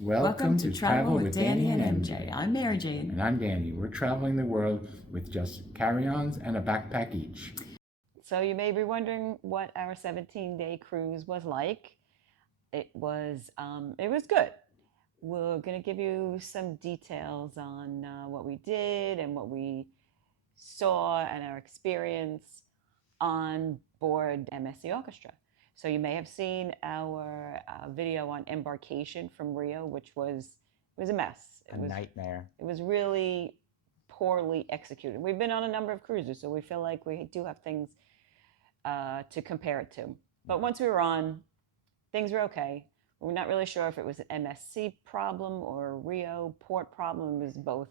Welcome to Travel with Danny and MJ. I'm Mary Jane. And I'm Danny. We're traveling the world with just carry-ons and a backpack each. So you may be wondering what our 17-day cruise was like. It was good. We're going to give you some details on what we did and what we saw and our experience on board MSC Orchestra. So you may have seen our video on embarkation from Rio, which was a mess. It was a nightmare. It was really poorly executed. We've been on a number of cruises, so we feel like we do have things to compare it to. But once we were on, things were okay. We're not really sure if it was an MSC problem or a Rio port problem. It was both.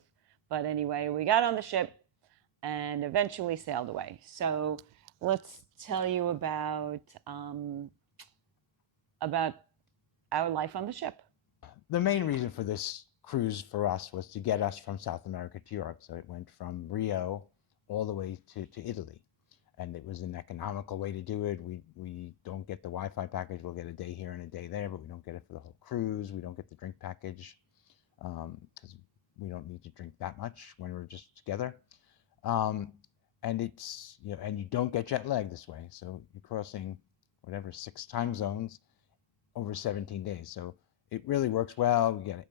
But anyway, we got on the ship and eventually sailed away. So let's tell you about our life on the ship. The main reason for this cruise for us was to get us from South America to Europe. So it went from Rio all the way to Italy. And it was an economical way to do it. We don't get the Wi-Fi package. We'll get a day here and a day there, but we don't get it for the whole cruise. We don't get the drink package because we don't need to drink that much when we're just together. And it's, and you don't get jet lag this way. So you're crossing 6 time zones over 17 days. So it really works well. We get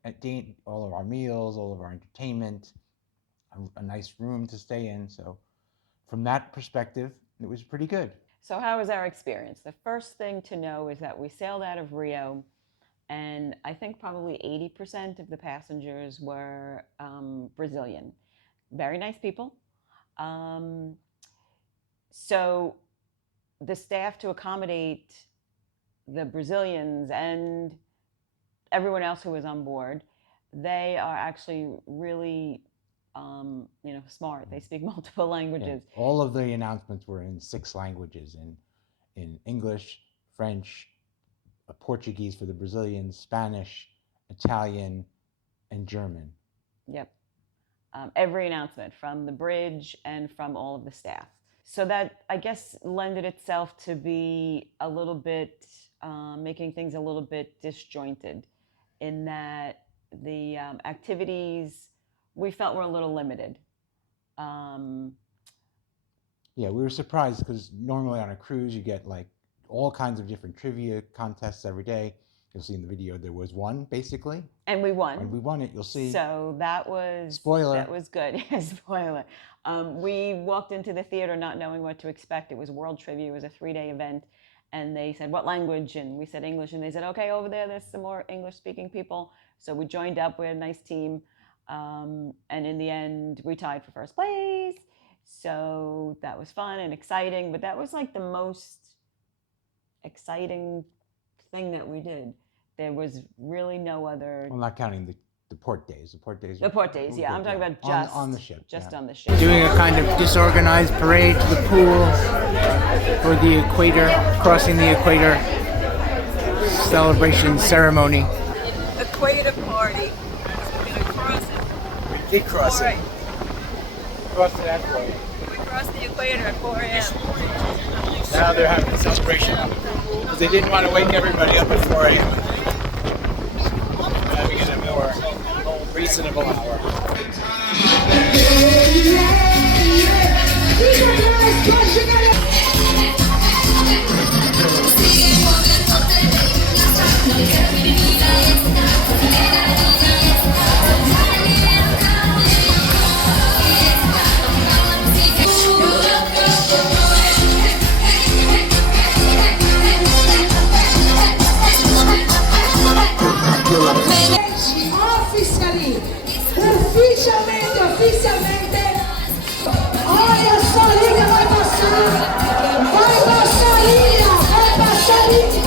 all of our meals, all of our entertainment, a nice room to stay in. So from that perspective, it was pretty good. So how was our experience? The first thing to know is that we sailed out of Rio, and I think probably 80% of the passengers were Brazilian. Very nice people. So the staff, to accommodate the Brazilians and everyone else who was on board, they are actually really smart. They speak multiple languages. Yeah. All of the announcements were in 6 languages, in English, French, Portuguese for the Brazilians, Spanish, Italian, and German. Yep. Every announcement from the bridge and from all of the staff. So that, I guess, lended itself to be a little bit, making things a little bit disjointed, in that the activities we felt were a little limited. Yeah, we were surprised because normally on a cruise you get like all kinds of different trivia contests every day. You'll see in the video there was one basically. And we won. When we won it, you'll see. So that was... Spoiler. That was good. Spoiler. We walked into the theater not knowing what to expect. It was World Trivia. It was a 3-day event. And they said, what language? And we said English. And they said, okay, over there's some more English-speaking people. So we joined up. We had a nice team. And in the end, we tied for first place. So that was fun and exciting. But that was like the most exciting thing that we did. There was really no other... I'm not counting the port days. The port days, yeah. I'm talking about just on the ship. Just on the ship. Doing a kind of disorganized parade to the pool for the equator, crossing the equator celebration ceremony. Equator party. We're going to cross it. We did cross it. Crossed it that way. We crossed the equator at 4 a.m. Now they're having a celebration because they didn't want to wake everybody up at 4 a.m. Having it a more reasonable hour. Ufficialmente, olha só, linha vai passar linha, vai passar linha.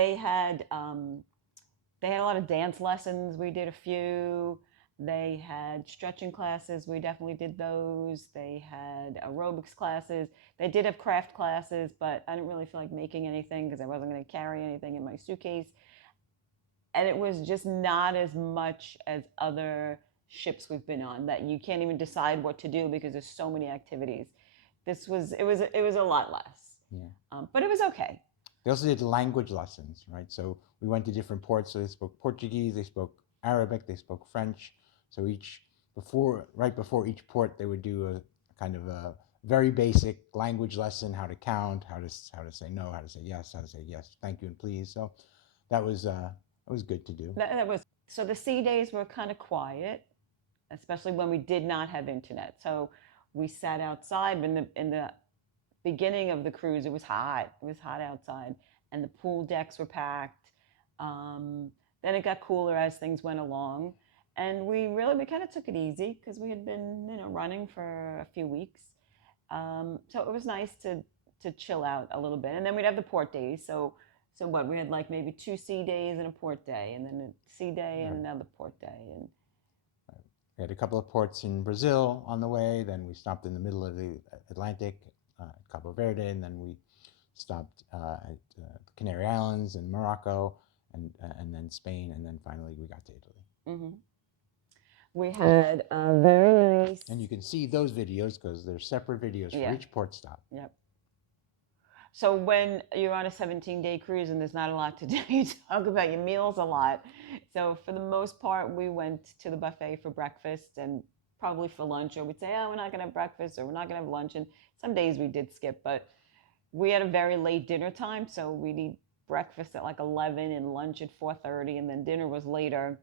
they had a lot of dance lessons. We did a few. They had stretching classes. We definitely did those. They had aerobics classes. They did have craft classes, but I didn't really feel like making anything because I wasn't going to carry anything in my suitcase. And it was just not as much as other ships we've been on that you can't even decide what to do because there's so many activities. It was a lot less. Yeah. But it was okay. They also did language lessons, right? So we went to different ports. So they spoke Portuguese, they spoke Arabic, they spoke French. So right before each port, they would do a kind of a very basic language lesson: how to count, how to say no, how to say yes, thank you, and please. So that was good to do. That was so. The sea days were kind of quiet, especially when we did not have internet. So we sat outside in the beginning of the cruise. It was hot. It was hot outside, and the pool decks were packed. Then it got cooler as things went along, and we kind of took it easy because we had been running for a few weeks. So it was nice to chill out a little bit, and then we'd have the port days. So what, we had like maybe 2 sea days and a port day, and then a sea day and another port day. And we had a couple of ports in Brazil on the way. Then we stopped in the middle of the Atlantic, Cabo Verde, and then we stopped at the Canary Islands and Morocco, and then Spain, and then finally we got to Italy. Mm-hmm. We had a very nice. And you can see those videos because they're separate videos for each port stop. Yep. So when you're on a 17-day cruise and there's not a lot to do, you talk about your meals a lot. So for the most part, we went to the buffet for breakfast and probably for lunch, or we'd say, oh, we're not going to have breakfast, or we're not going to have lunch. And some days we did skip, but we had a very late dinner time. So we'd eat breakfast at like 11 and lunch at 4:30, and then dinner was later.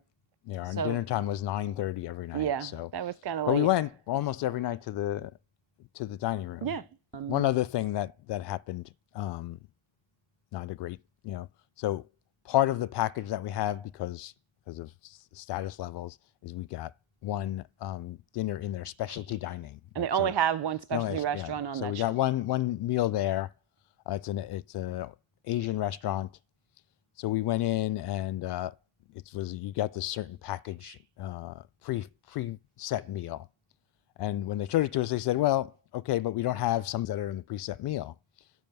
Yeah, our dinner time was 9:30 every night. Yeah, so that was kind of late. But we went almost every night to the dining room. Yeah. One other thing that happened, not a great, so part of the package that we have because of status levels is we got one dinner in their specialty dining. And they only have one specialty restaurant on that. So we got one meal there. It's a Asian restaurant. So we went in and you got this certain package preset meal. And when they showed it to us, they said, well, okay, but we don't have some that are in the preset meal,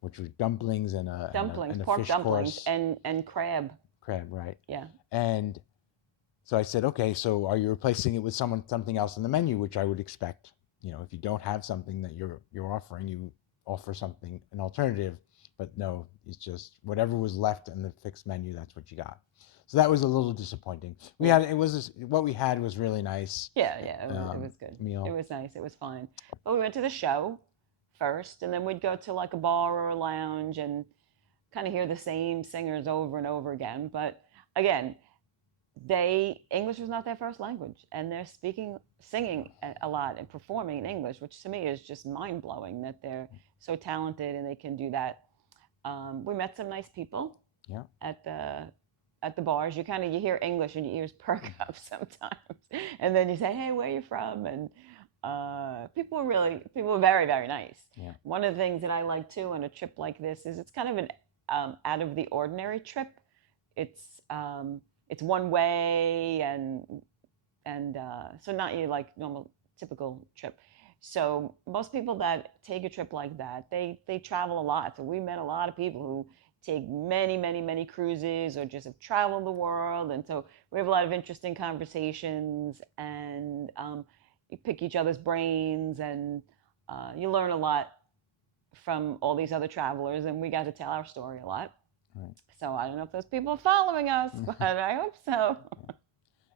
which were dumplings and a pork fish dumplings course. and crab. Crab, right. Yeah. And so I said, okay, so are you replacing it with something else on the menu, which I would expect. If you don't have something that you're offering, you offer something, an alternative. But no, it's just whatever was left in the fixed menu, that's what you got. So that was a little disappointing. What we had was really nice. Yeah, it was good. Meal. It was nice. It was fine. But we went to the show first, and then we'd go to like a bar or a lounge and kind of hear the same singers over and over again. But again, English was not their first language, and they're singing a lot and performing in English, which to me is just mind blowing that they're so talented and they can do that. We met some nice people. Yeah. At the bars, you hear English and your ears perk up sometimes, and then you say, "Hey, where are you from?" And people were very, very nice. Yeah. One of the things that I like too on a trip like this is it's kind of an out of the ordinary trip. It's one way and so not your like normal typical trip. So most people that take a trip like that, they travel a lot. So we met a lot of people who take many, many, many cruises or just have traveled the world. And so we have a lot of interesting conversations, and you pick each other's brains, and you learn a lot from all these other travelers, and we got to tell our story a lot. Right. So I don't know if those people are following us, but I hope so.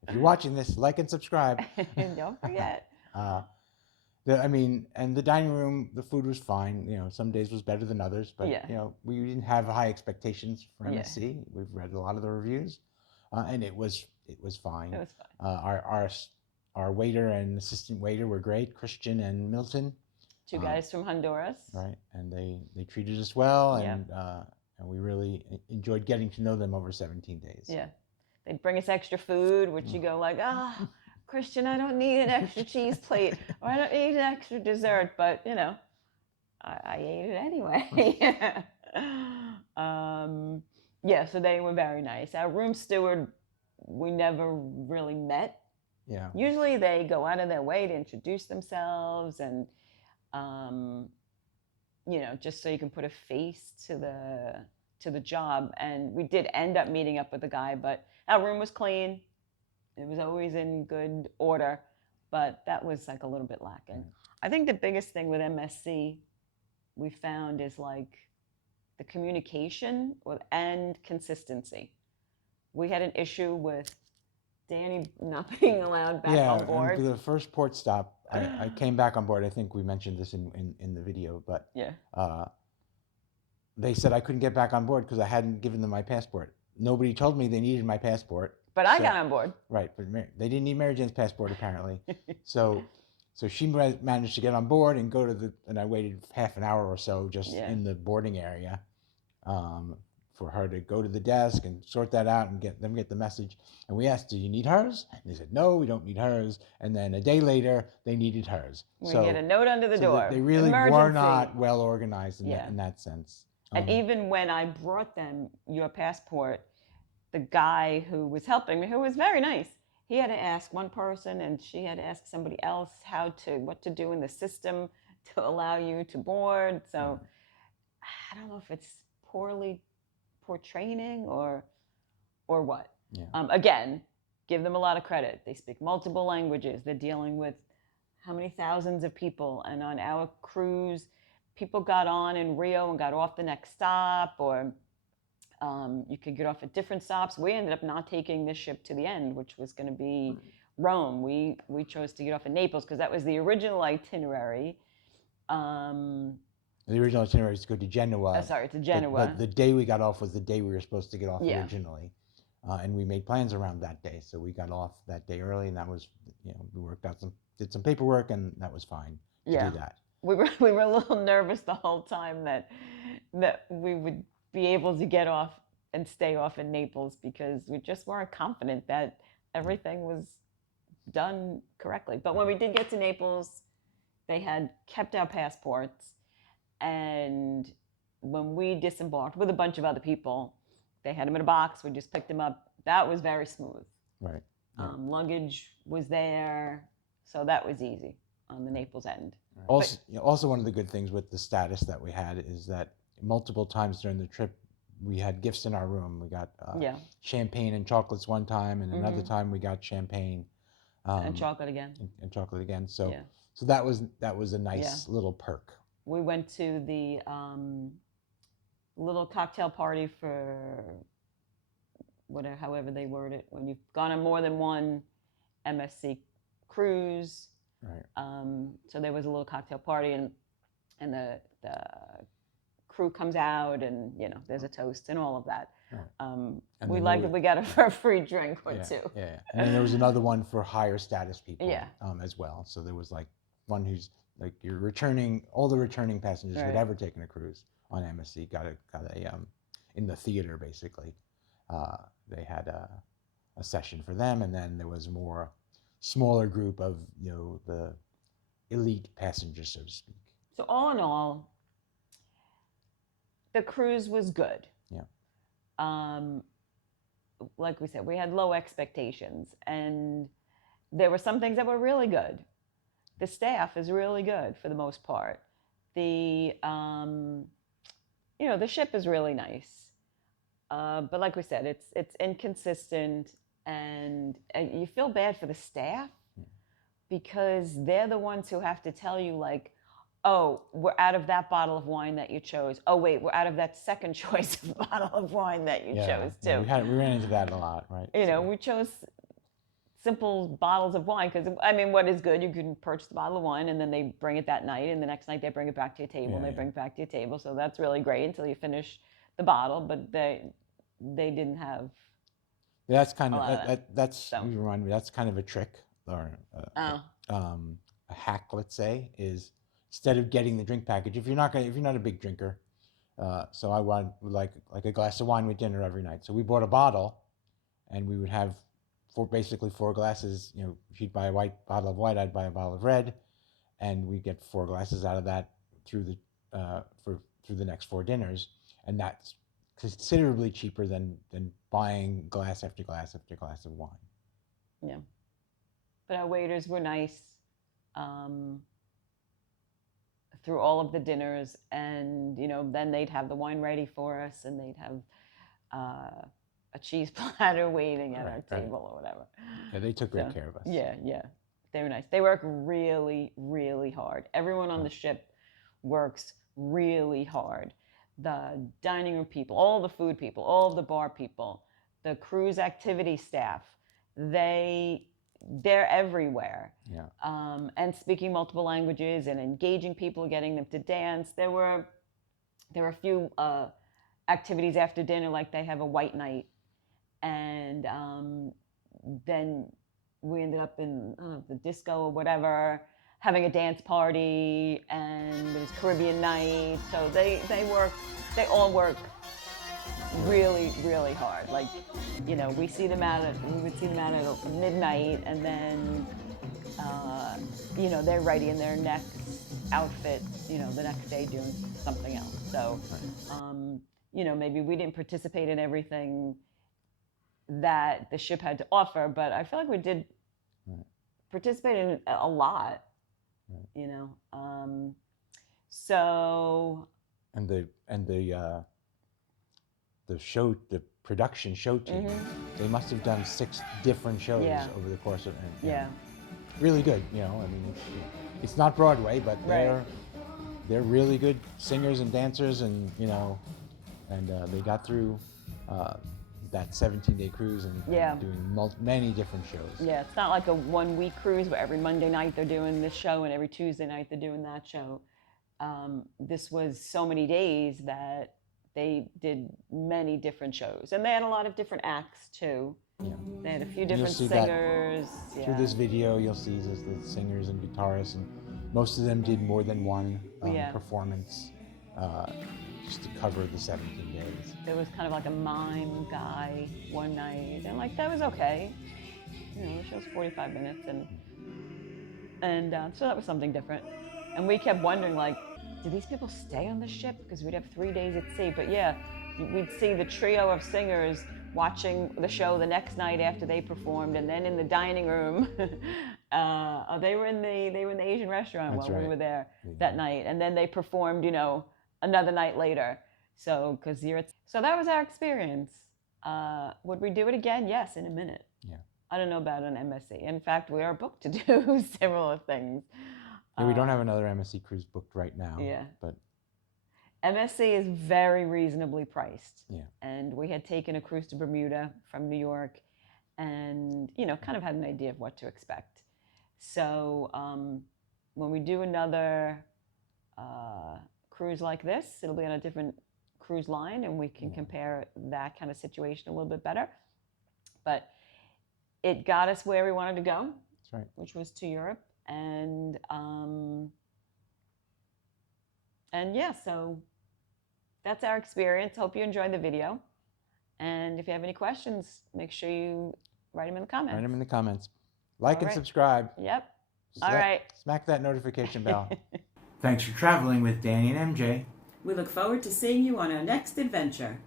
If you're watching this, like and subscribe. And don't forget. And the dining room, the food was fine. Some days was better than others, but we didn't have high expectations for MSC. Yeah. We've read a lot of the reviews, and it was fine. It was fine. Our waiter and assistant waiter were great, Christian and Milton. 2 guys from Honduras. Right, and they treated us well, and we really enjoyed getting to know them over 17 days. Yeah, they'd bring us extra food, which you go like, Christian, I don't need an extra cheese plate, or I don't need an extra dessert, but I ate it anyway. Yeah, so they were very nice. Our room steward, we never really met. Yeah. Usually they go out of their way to introduce themselves and, um, just so you can put a face to the job. And we did end up meeting up with the guy, but our room was clean. It was always in good order, but that was like a little bit lacking. I think the biggest thing with MSC we found is like the communication and consistency. We had an issue with Danny not being allowed back on board. And for the first port stop, I came back on board. I think we mentioned this in the video, but Yeah. They said I couldn't get back on board because I hadn't given them my passport. Nobody told me they needed my passport. But I got on board. Right, but they didn't need Mary Jane's passport apparently. So she managed to get on board and go to and I waited half an hour or so just in the boarding area for her to go to the desk and sort that out and get the message. And we asked, do you need hers? And they said, no, we don't need hers. And then a day later, they needed hers. We get a note under the door. They really Emergency. were not well organized in that sense. And even when I brought them your passport, the guy who was helping me, who was very nice, he had to ask one person and she had to ask somebody else what to do in the system to allow you to board. So I don't know if it's poor training or what. Yeah. Again, give them a lot of credit. They speak multiple languages. They're dealing with how many thousands of people. And on our cruise, people got on in Rio and got off the next stop, or you could get off at different stops. We ended up not taking this ship to the end, which was going to be Rome. We chose to get off at Naples because that was the original itinerary. The original itinerary was to go to Genoa. To Genoa. But the day we got off was the day we were supposed to get off originally. And we made plans around that day. So we got off that day early, and that was, we worked out did some paperwork, and that was fine to do that. We were a little nervous the whole time that we would be able to get off and stay off in Naples because we just weren't confident that everything was done correctly. But when we did get to Naples, they had kept our passports, and when we disembarked with a bunch of other people, they had them in a box. We just picked them up. That was very smooth. Right. Yeah. Luggage was there, so that was easy on the Naples end. Also, one of the good things with the status that we had is that multiple times during the trip, we had gifts in our room. We got champagne and chocolates one time, and another time we got champagne and chocolate again. And chocolate again. So that was a nice little perk. We went to the little cocktail party for however they word it, when you've gone on more than one MSC cruise. Right. So there was a little cocktail party, and the crew comes out, and there's a toast and all of that. Right. We liked it. We got a free drink or two. Yeah. And then there was another one for higher status people as well. So there was like one who's like all the returning passengers who had ever taken a cruise on MSC got a in the theater basically. They had a session for them, and then there was more smaller group of the elite passengers, so to speak. So all in all, the cruise was good. Yeah. Like we said, we had low expectations, and there were some things that were really good. The staff is really good for the most part. The the ship is really nice, but like we said, it's inconsistent. And you feel bad for the staff because they're the ones who have to tell you, like, oh, we're out of that bottle of wine that you chose. Oh, wait, we're out of that second choice of bottle of wine that you chose, too. Yeah, we ran into that a lot, right? We chose simple bottles of wine because, what is good, you can purchase the bottle of wine and then they bring it that night, and the next night they bring it back to your table and they bring it back to your table. So that's really great until you finish the bottle, but they didn't have... That's kind of you remind me. That's kind of a trick or a hack. Let's say is instead of getting the drink package, if you're not a big drinker, so I want like a glass of wine with dinner every night. So we bought a bottle, and we would have basically four glasses. If you'd buy a white bottle of white, I'd buy a bottle of red, and we get 4 glasses out of that through the next 4 dinners, and that's considerably cheaper than buying glass after glass after glass of wine. Yeah. But our waiters were nice through all of the dinners, and then they'd have the wine ready for us, and they'd have a cheese platter waiting at our table or whatever. Yeah, they took great care of us. Yeah, they were nice. They work really, really hard. Everyone on the ship works really hard. The dining room people, all the food people, all of the bar people, the cruise activity staff, they're everywhere. Yeah. And speaking multiple languages and engaging people, getting them to dance. There were a few activities after dinner, like they have a white night, and then we ended up in the disco or whatever, having a dance party, and there was Caribbean night. So they all work really, really hard. Like, we would see them out at midnight, and then they're ready in their next outfit, the next day doing something else. So maybe we didn't participate in everything that the ship had to offer, but I feel like we did participate in a lot. So. And the production show team, they must have done 6 different shows over the course of it. Really good. I mean, it's not Broadway, but they're really good singers and dancers, and they got through that 17-day cruise and doing many different shows. Yeah, it's not like a 1-week cruise where every Monday night they're doing this show and every Tuesday night they're doing that show. This was so many days that they did many different shows, and they had a lot of different acts too. Yeah. They had a few different singers. Through this video, you'll see the singers and guitarists, and most of them did more than one performance just to cover the 17 days. There was kind of like a mime guy one night, and that was okay. The show's 45 minutes, and so that was something different. And we kept wondering, do these people stay on the ship? Because we'd have 3 days at sea. But we'd see the trio of singers watching the show the next night after they performed, and then in the dining room. They were in the Asian restaurant while we were there that night, and then they performed, another night later. So that was our experience. Would we do it again? Yes, in a minute. Yeah. I don't know about an MSC. In fact, we are booked to do similar things. Yeah, we don't have another MSC cruise booked right now. Yeah. But MSC is very reasonably priced. Yeah. And we had taken a cruise to Bermuda from New York, and kind of had an idea of what to expect. So when we do another cruise like this, it'll be on a different cruise line, and we can compare that kind of situation a little bit better. But it got us where we wanted to go. That's right. Which was to Europe. And so that's our experience. Hope you enjoyed the video. And if you have any questions, make sure you write them in the comments. Write them in the comments. Like and subscribe. Yep. All right. Smack that notification bell. Thanks for traveling with Danny and MJ. We look forward to seeing you on our next adventure.